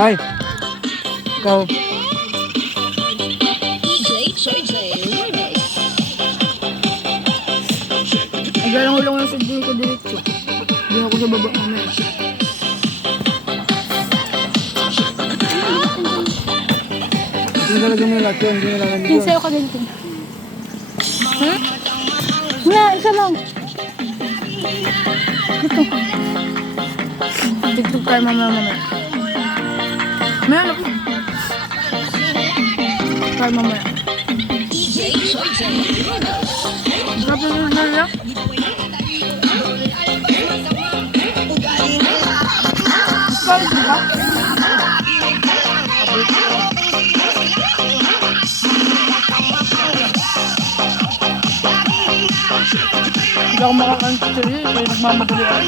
Hi. Ikaw. Naglalang-ulang yung siguro ko diretso. Hindi ako sa baba mamaya. Hindi talaga may lahat yun. Hindi na lang yun. Sa'yo ka ganito. Ha? Wala, isa lang. Ito. Tigtog tayo mamaya. Mayroon ako. Tayo mamaya. Grabe yung nalala. Bakit ba? Hindi ako makakantiri. Kaya nagmamadali ako.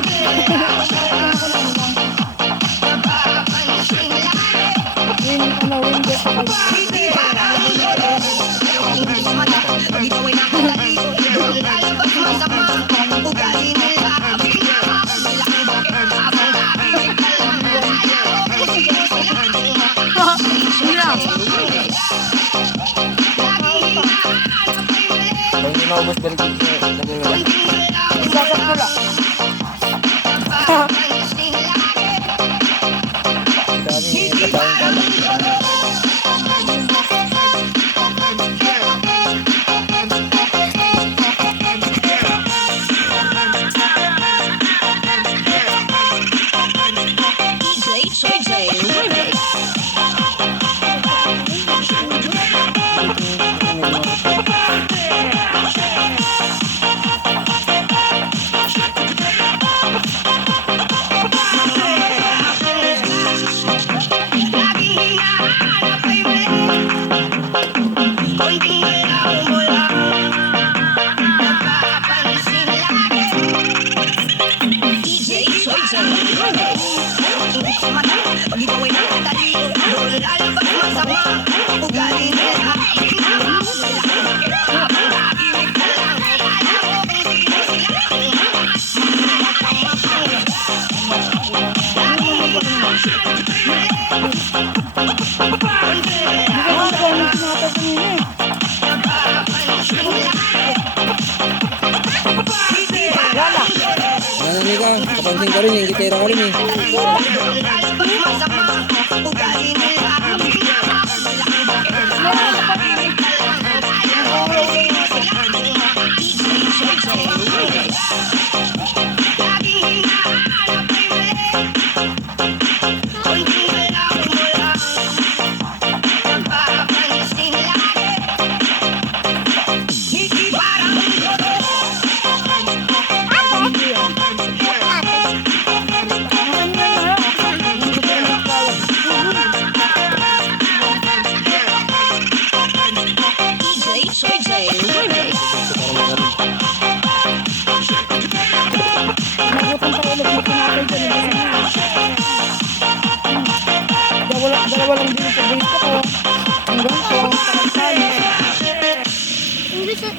Kung hindi maubos, balik ko. Isasap ko lang. Nanani ka, kapansin ka rin, yung gitera ka rin eh. Dalawa lang din sa dito ko. Hanggang ko. Hindi siya.